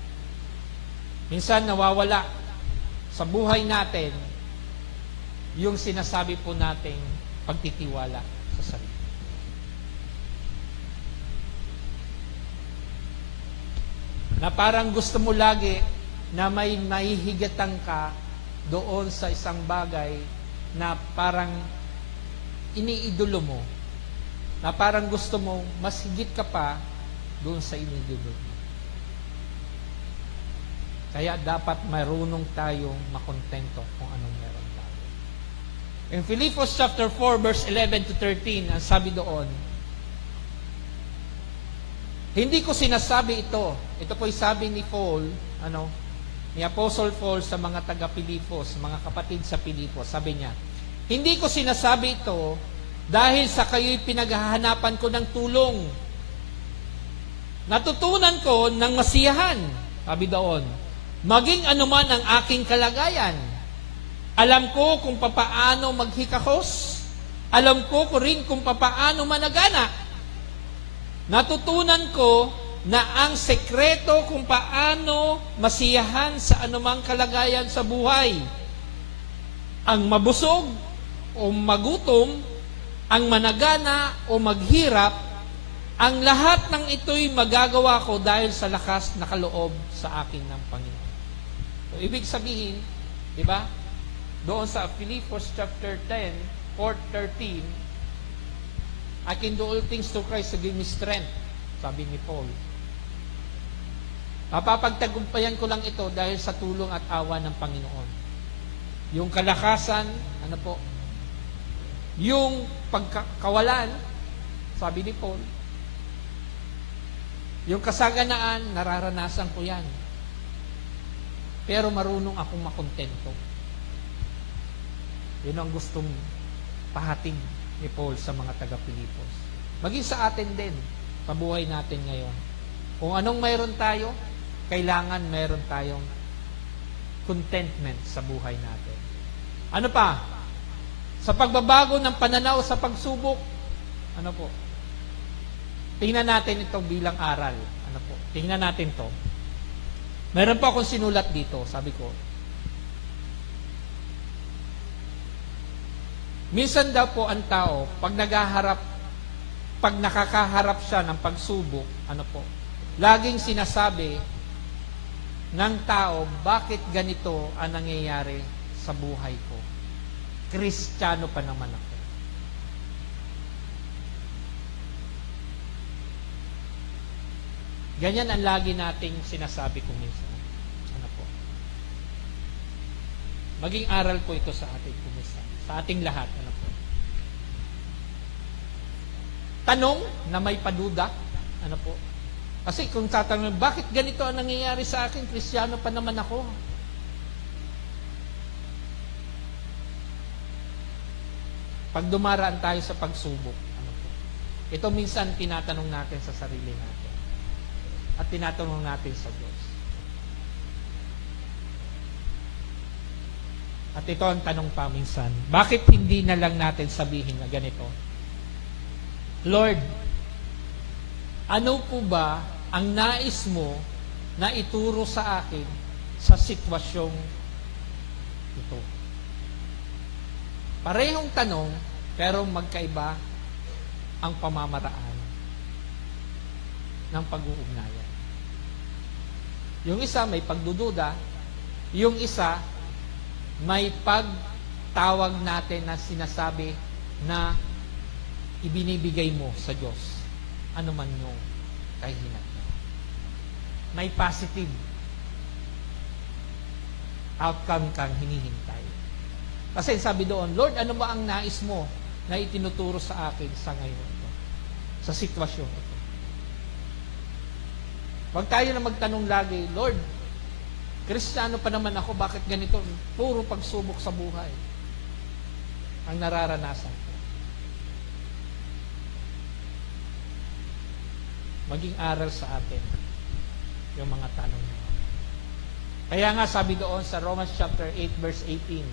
Minsan nawawala sa buhay natin yung sinasabi po nating pagtitiwala sa sarili. Na parang gusto mo lagi na may mahihigatan ka doon sa isang bagay na parang iniidolo mo. Na parang gusto mo mas higit ka pa doon sa iniidolo mo. Kaya dapat marunong tayong makontento kung anong meron tayo. In Philippians chapter 4 verse 11 to 13, ang sabi doon, hindi ko sinasabi ito. Ito po'y sabi ni Paul, ni Apostle Paul sa mga taga-Pilipos, mga kapatid sa Pilipos. Sabi niya, hindi ko sinasabi ito dahil sa kayo'y pinaghahanapan ko ng tulong. Natutunan ko ng masiyahan, sabi doon, maging anuman ang aking kalagayan. Alam ko kung papaano maghikahos Alam ko rin kung papaano managana. Natutunan ko na ang sekreto kung paano masiyahan sa anumang kalagayan sa buhay. Ang mabusog o magutom, ang managana o maghirap, ang lahat ng ito'y magagawa ko dahil sa lakas na kaloob sa akin ng Panginoon. So, ibig sabihin, di ba? Doon sa Philippians chapter 10, 4:13, I can do all things through Christ who give me strength, sabi ni Paul. Mapapagtagumpayan ko lang ito dahil sa tulong at awa ng Panginoon. Yung kalakasan, yung pagkawalan, sabi ni Paul, yung kasaganaan, nararanasan ko yan. Pero marunong akong makontento. Yun ang gustong pahating ni Paul sa mga taga-Pilipos. Maging sa atin din, pabuhay natin ngayon. Kung anong mayroon tayo, kailangan mayroon tayong contentment sa buhay natin. Ano pa? Sa pagbabago ng pananaw sa pagsubok, tingnan natin ito bilang aral. Tingnan natin to. Meron pa akong sinulat dito, sabi ko. Minsan daw po ang tao, pag nakakaharap siya ng pagsubok, laging sinasabi ng tao, bakit ganito ang nangyayari sa buhay ko? Kristiyano pa naman ako. Ganyan ang lagi nating sinasabi kung minsan. Maging aral po ito sa atin kung minsan. Sa ating lahat. Tanong na may paduda. Kasi kung tatanungin, bakit ganito ang nangyayari sa akin? Kristiyano pa naman ako. Pag dumaraan tayo sa pagsubok, ito minsan tinatanong natin sa sarili natin. At tinatanong natin sa Diyos. At ito ang tanong pa minsan, bakit hindi na lang natin sabihin na ganito? Lord, ano po ba ang nais mo na ituro sa akin sa sitwasyong ito? Parehong tanong, pero magkaiba ang pamamaraan ng pag-uugnayan. Yung isa may pagdududa, yung isa may pagtawag natin na sinasabi na ibinibigay mo sa Diyos ano man yung kahinatnan. May positive outcome kang hinihintay. Kasi sabi doon, Lord, ano ba ang nais mo na itinuturo sa akin sa ngayon ito? Sa sitwasyon ito. Huwag tayo na magtanong lagi, Lord, Kristiyano pa naman ako, bakit ganito? Puro pagsubok sa buhay ang nararanasan ko. Maging aral sa atin yung mga tanong niyo. Kaya nga sabi doon sa Romans chapter 8 verse 18,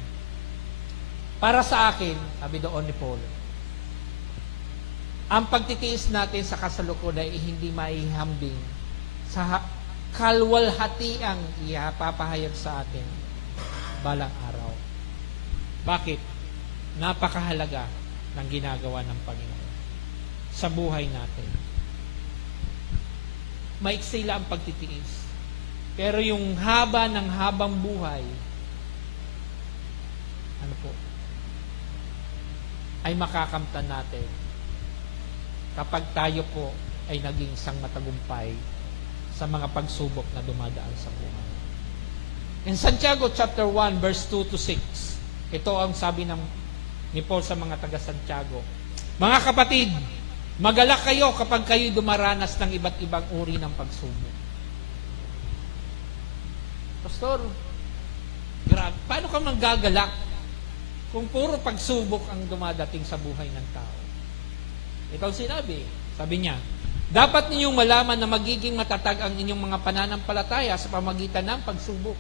para sa akin, sabi doon ni Paul, ang pagtitiis natin sa kasalukuyan ay hindi maihambing sa kalwalhatiang ipapahayag sa atin balang araw. Bakit? Napakahalaga ng ginagawa ng Panginoon sa buhay natin. Maiksi lang ang pagtitiis. Pero yung haba ng habang buhay, ay makakamtan natin kapag tayo po ay naging isang matagumpay sa mga pagsubok na dumadaan sa buhay. In Santiago chapter 1 verse 2 to 6, ito ang sabi ni Paul sa mga taga Santiago. Mga kapatid, magalak kayo kapag kayo dumaranas ng iba't ibang uri ng pagsubok. Pastor, grabe, paano ka magagalak kung puro pagsubok ang dumadating sa buhay ng tao? Ito ang sinabi. Sabi niya, dapat ninyong malaman na magiging matatag ang inyong mga pananampalataya sa pamagitan ng pagsubok.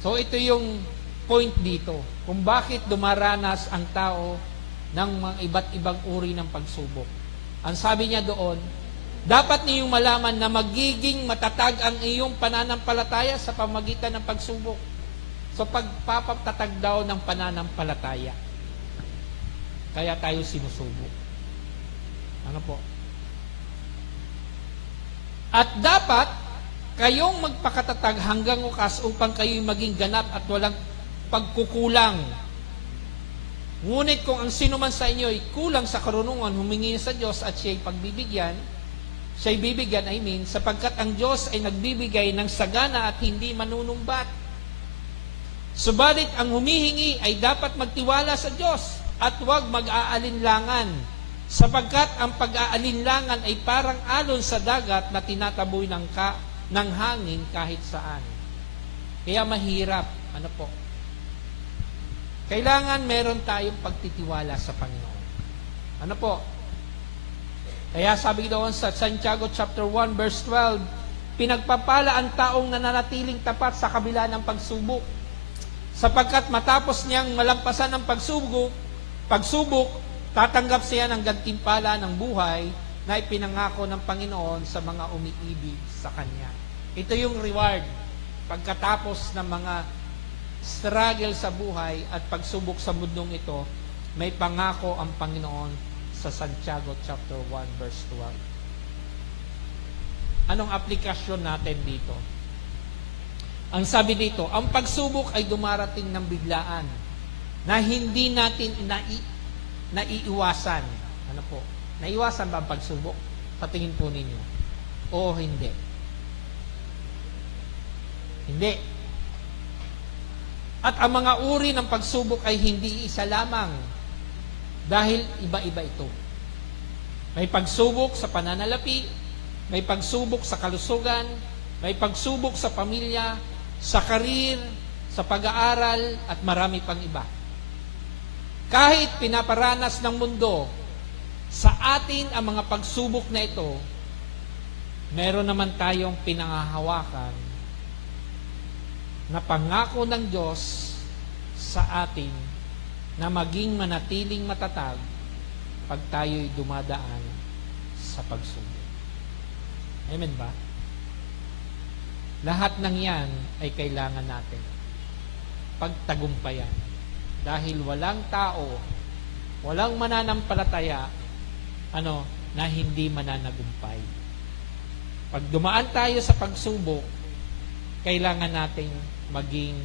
So ito yung point dito kung bakit dumaranas ang tao ng mga iba't ibang uri ng pagsubok. Ang sabi niya doon, dapat niyong malaman na magiging matatag ang iyong pananampalataya sa pamagitan ng pagsubok. So pagpapatatag daw ng pananampalataya. Kaya tayo sinusubok. Ano po? At dapat kayong magpakatatag hanggang wakas upang kayo'y maging ganap at walang pagkukulang. Ngunit kung ang sino man sa inyo ay kulang sa karunungan, humingi sa Diyos at siya'y bibigyan, sapagkat ang Diyos ay nagbibigay ng sagana at hindi manunumbat. Subalit ang humihingi ay dapat magtiwala sa Diyos at huwag mag-aalinlangan, sapagkat ang pag-aalinlangan ay parang alon sa dagat na tinataboy ng hangin kahit saan. Kaya mahirap. Ano po? Kailangan meron tayong pagtitiwala sa Panginoon. Ano po? Kaya sabi doon sa Santiago chapter 1 verse 12, pinagpapala ang taong nananatiling tapat sa kabila ng pagsubok, sapagkat matapos niyang malampasan ng pagsubok, tatanggap siya ng gantimpala ng buhay na ipinangako ng Panginoon sa mga umiibig sa Kanya. Ito yung reward pagkatapos ng mga struggle sa buhay at pagsubok sa mundong ito, may pangako ang Panginoon sa Santiago chapter 1 verse 12. Anong aplikasyon natin dito? Ang sabi dito, ang pagsubok ay dumarating ng biglaan na hindi natin naiiwasan. Ano po? Naiwasan ba ang pagsubok? Sa tingin po ninyo? O hindi? Hindi. At ang mga uri ng pagsubok ay hindi isa lamang dahil iba-iba ito. May pagsubok sa pananalapi, may pagsubok sa kalusugan, may pagsubok sa pamilya, sa karir, sa pag-aaral, at marami pang iba. Kahit pinaparanas ng mundo sa atin ang mga pagsubok na ito, meron naman tayong pinangahawakan na pangako ng Diyos sa atin na maging manatiling matatag pag tayo'y dumadaan sa pagsubok. Amen ba? Lahat ng yan ay kailangan natin pagtagumpayan. Dahil walang tao, walang mananampalataya, na hindi mananagumpay. Pag dumaan tayo sa pagsubok, kailangan nating maging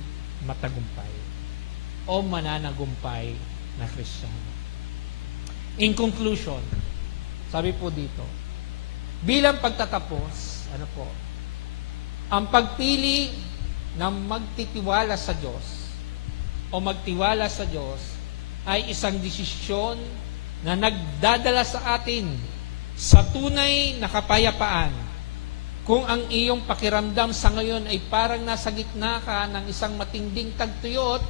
matagumpay o mananagumpay na Kristiyano. In conclusion, sabi po dito, bilang pagtatapos, ang pagpili ng magtitiwala sa Diyos o magtiwala sa Diyos ay isang desisyon na nagdadala sa atin sa tunay na kapayapaan. Kung ang iyong pakiramdam sa ngayon ay parang nasa gitna ka ng isang matinding tagtuyot,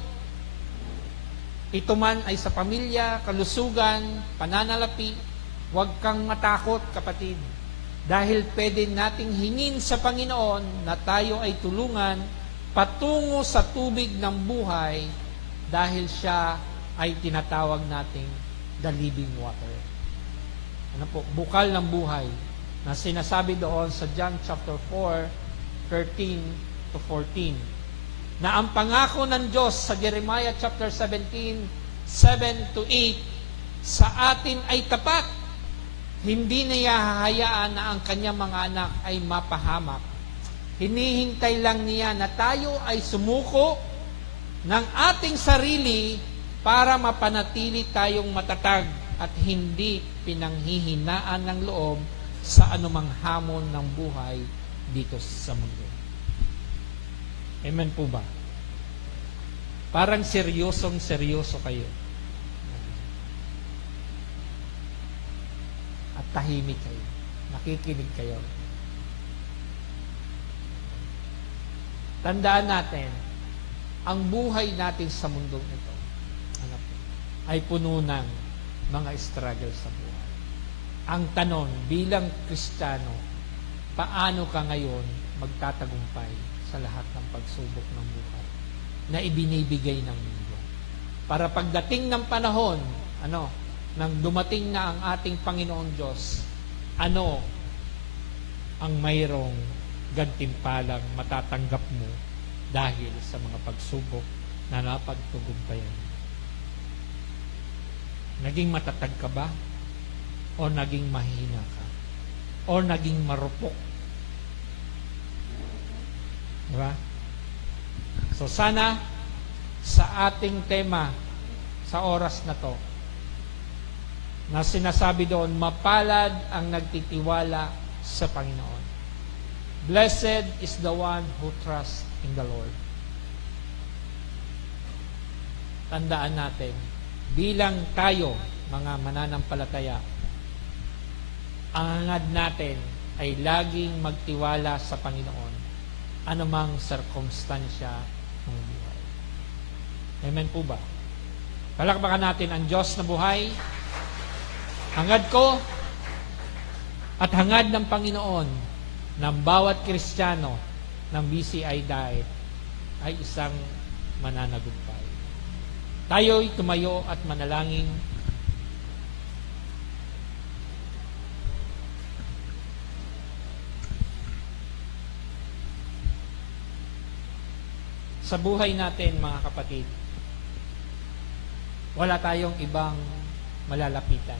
ito man ay sa pamilya, kalusugan, pananalapi, huwag kang matakot, kapatid. Dahil pwede nating hingin sa Panginoon na tayo ay tulungan patungo sa tubig ng buhay dahil siya ay tinatawag nating the living water. Bukal ng buhay na sinasabi doon sa John chapter 4, 13 to 14. Na ang pangako ng Diyos sa Jeremiah chapter 17, 7 to 8, sa atin ay tapat. Hindi niya hahayaan na ang kanyang mga anak ay mapahamak. Hinihintay lang niya na tayo ay sumuko ng ating sarili para mapanatili tayong matatag at hindi pinanghihinaan ng loob sa anumang hamon ng buhay dito sa mundo. Amen po ba? Parang seryosong-seryoso kayo. At tahimik kayo. Nakikinig kayo. Tandaan natin, ang buhay natin sa mundong ito ay puno ng mga struggle sa buhay. Ang tanong, bilang Kristiyano, paano ka ngayon magtatagumpay sa lahat ng pagsubok ng buhay? na ibinibigay ng mundo. Para pagdating ng panahon, nang dumating na ang ating Panginoon Diyos, ang mayroong gantimpalang matatanggap mo dahil sa mga pagsubok na napagtagumpayan. Naging matatag ka ba? O naging mahina ka? O naging marupok? Diba? So sana sa ating tema sa oras na to, na sinasabi doon, mapalad ang nagtitiwala sa Panginoon. Blessed is the one who trusts in the Lord. Tandaan natin, bilang tayo, mga mananampalataya, ang hangad natin ay laging magtiwala sa Panginoon, anumang sirkumstansya ng buhay. Amen po ba? Palakpakan natin ang Diyos na buhay. Hangad ko at hangad ng Panginoon ng bawat Kristiyano ng BCI Diet ay isang mananagumpay. Tayo'y tumayo at manalangin. Sa buhay natin, mga kapatid, wala tayong ibang malalapitan.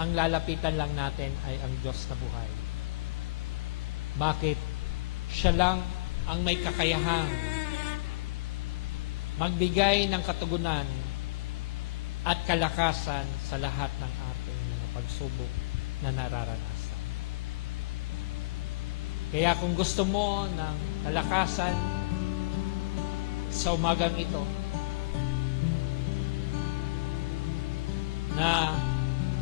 Ang lalapitan lang natin ay ang Diyos na buhay. Bakit? Siya lang ang may kakayahang magbigay ng katugunan at kalakasan sa lahat ng ating mga pagsubok na nararanasan. Kaya kung gusto mo ng kalakasan sa umagang ito, na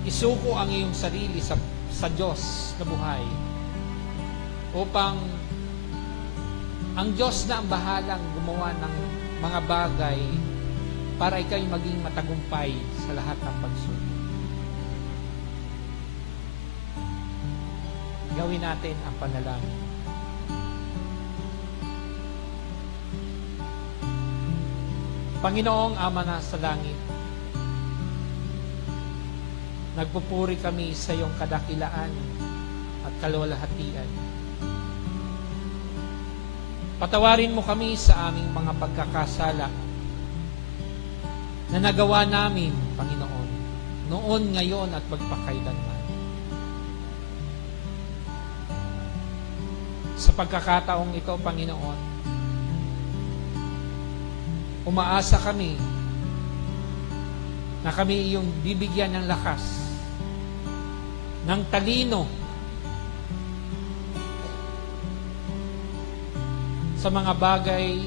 isuko ang iyong sarili sa Diyos na buhay upang ang Diyos na ang bahalang gumawa ng mga bagay para ikaw'y maging matagumpay sa lahat ng pagsubok. Gawin natin ang panalangin. Panginoong Ama na sa langit, nagpupuri kami sa iyong kadakilaan at kaluwalhatian. Patawarin mo kami sa aming mga pagkakasala na nagawa namin, Panginoon, noon, ngayon at magpakailanman. Sa pagkakataong ito, Panginoon, umaasa kami na kami iyong bibigyan ng lakas, ng talino, sa mga bagay,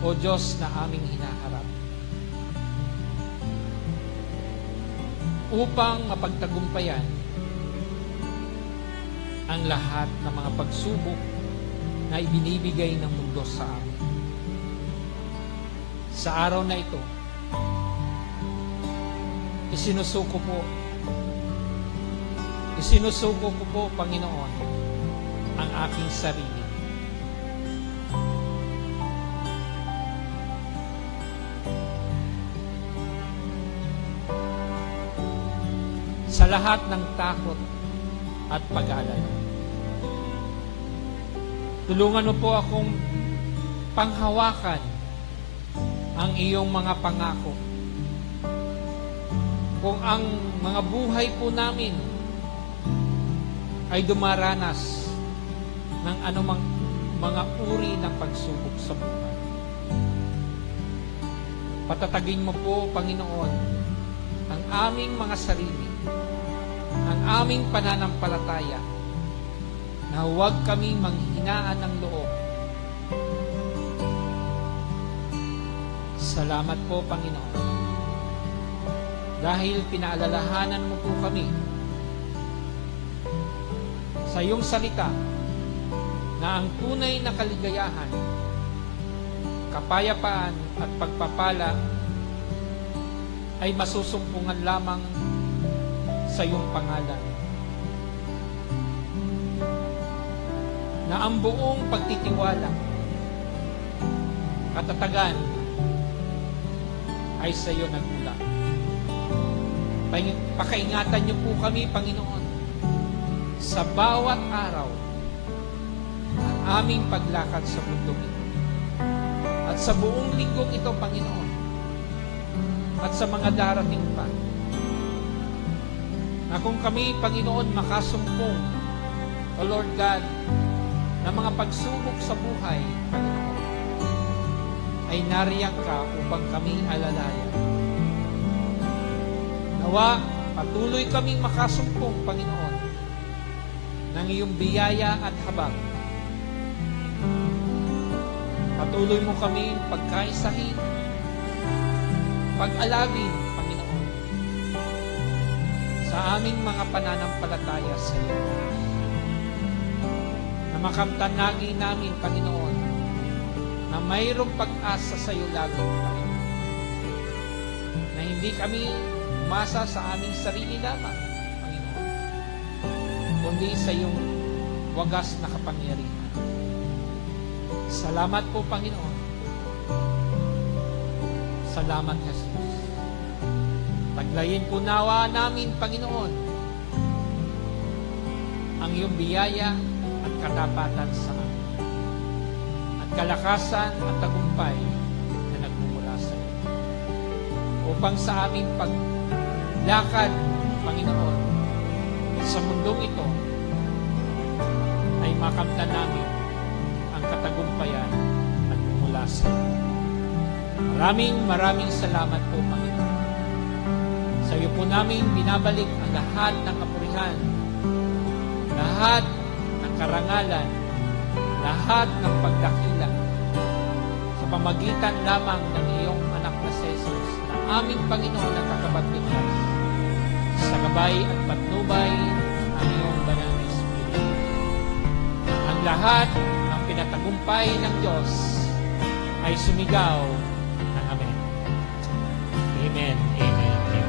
o Diyos, na aming hinaharap, upang mapagtagumpayan ang lahat ng mga pagsubok na ibinibigay ng mundo sa amin. Sa araw na ito, isinusuko ko po, Panginoon, ang aking sarili. Sa lahat ng takot at pag-aalala. Tulungan mo po akong panghawakan ang iyong mga pangako. Kung ang mga buhay po namin ay dumaranas ng anumang mga uri ng pagsubok sa buhay, patatagin mo po, Panginoon, ang aming mga sarili, ang aming pananampalataya, na huwag kami manghinaan ng loob. Salamat po, Panginoon, dahil pinaalalahanan mo po kami sa iyong salita na ang tunay na kaligayahan, kapayapaan at pagpapala ay masusumpungan lamang sa iyong pangalan. na ang buong pagtitiwala, katatagan, ay sa iyo nagmula. Pakaingatan niyo po kami, Panginoon, sa bawat araw ng aming paglakad sa mundo ito. At sa buong linggong ito, Panginoon, at sa mga darating pa, na kung kami, Panginoon, makasumpong, O Lord God, na mga pagsubok sa buhay, Panginoon, ay nariyan ka upang kami alalayan. Nawa, patuloy kaming makasumpong, Panginoon, ng iyong biyaya at habag. Patuloy mo kaming pagkaisahin, pag-alabin, Panginoon, sa aming mga pananampalataya sa iyo. Na makamtanagi namin, Panginoon, na mayroong pag-asa sa iyo lagi, Panginoon. Na hindi kami umasa sa aming sarili lamang, Panginoon, kundi sa iyong wagas na kapangyarihan. Salamat po, Panginoon. Salamat, Jesus. Taglayin po nawa namin, Panginoon, ang iyong biyaya at katapatan sa amin. At kalakasan at tagumpay na nagmumula sa iyo. Upang sa aming paglakad, Panginoon, sa mundong ito, ay makamtan namin ang katagumpayan na nagmumula sa iyo. Maraming salamat po, Panginoon. Sa iyo po namin binabalik ang lahat ng kapurihan, lahat ng karangalan, lahat ng pagdakila sa pamagitan lamang ng iyong anak na si Jesus na aming Panginoon ang kakabagtitas sa gabay at patnubay ng iyong banal na Espiritu. Ang lahat ng pinatagumpay ng Diyos ay sumigaw ng Amen. Amen. Amen. Amen.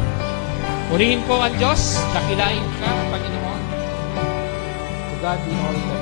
Purihin po ang Diyos, dakilain ka, Panginoon. To God be all the